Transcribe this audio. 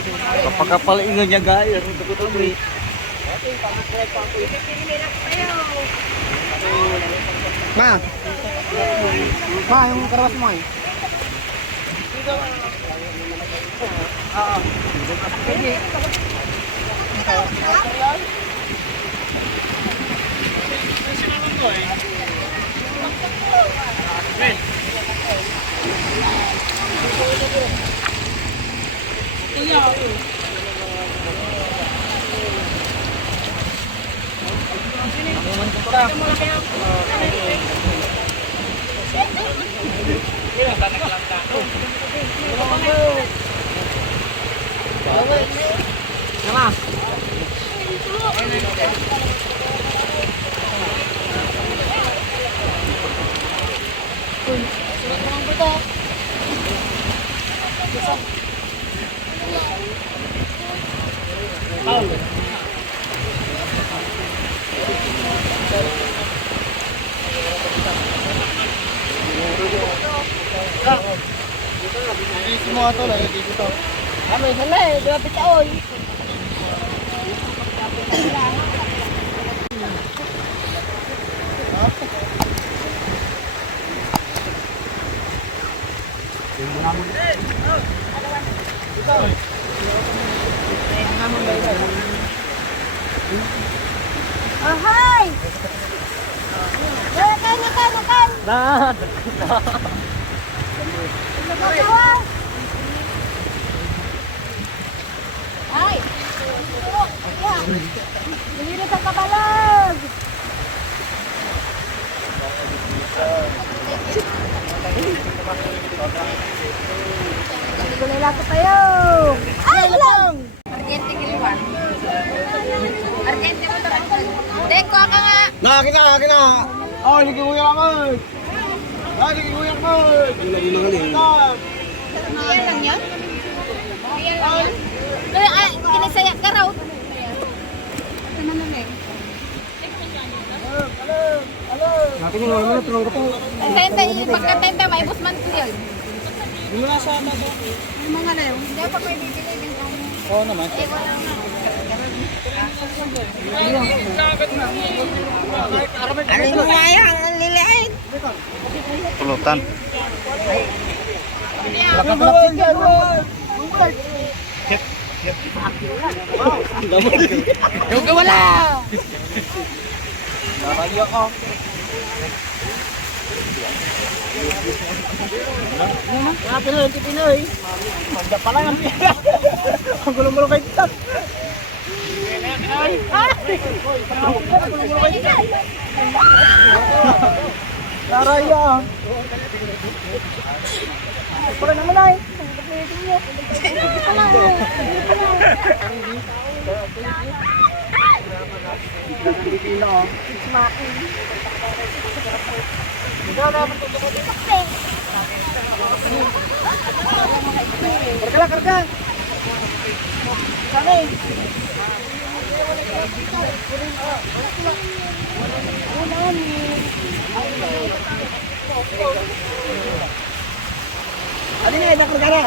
Kapag-kapalingan niya gaya. Ma! Ma, yung karawas mo ay. Semua tu lah dito. Ano, salay, grabe ka oy. Ahay! Nakan! Nah. Nagagawa! Ay! Dito sa kabalag! Gulay lang ko tayo! Ay! Lang! Argente kiliwan. Argente mo tayo. Deko ka nga! Akin na! Oh, lagi ko yung amod! Lagi ko yung amod! Lagi mo galing. Iyan lang yan? Iyan lang yan? Kinisaya ka raw. Ano na eh? Akin yung amod, tulong ko po. Pagkatenta, may busman ko yun. Hindi mo nasama ko. Yung mga na yun, hindi pa pwede bilhin yung... Oo naman. Eh, wala na. Ano mo nga yan? Ang liliit. Pulutan. Lakap-lakap yan. Yung wala! Nakayo ko. Pinoy, Pinoy. Manda pa lang ang pira. Ang gulong-gulong kay Tat. Naraya. Pala naman ay. Karga. Sana eh. Ano na, nakarga na.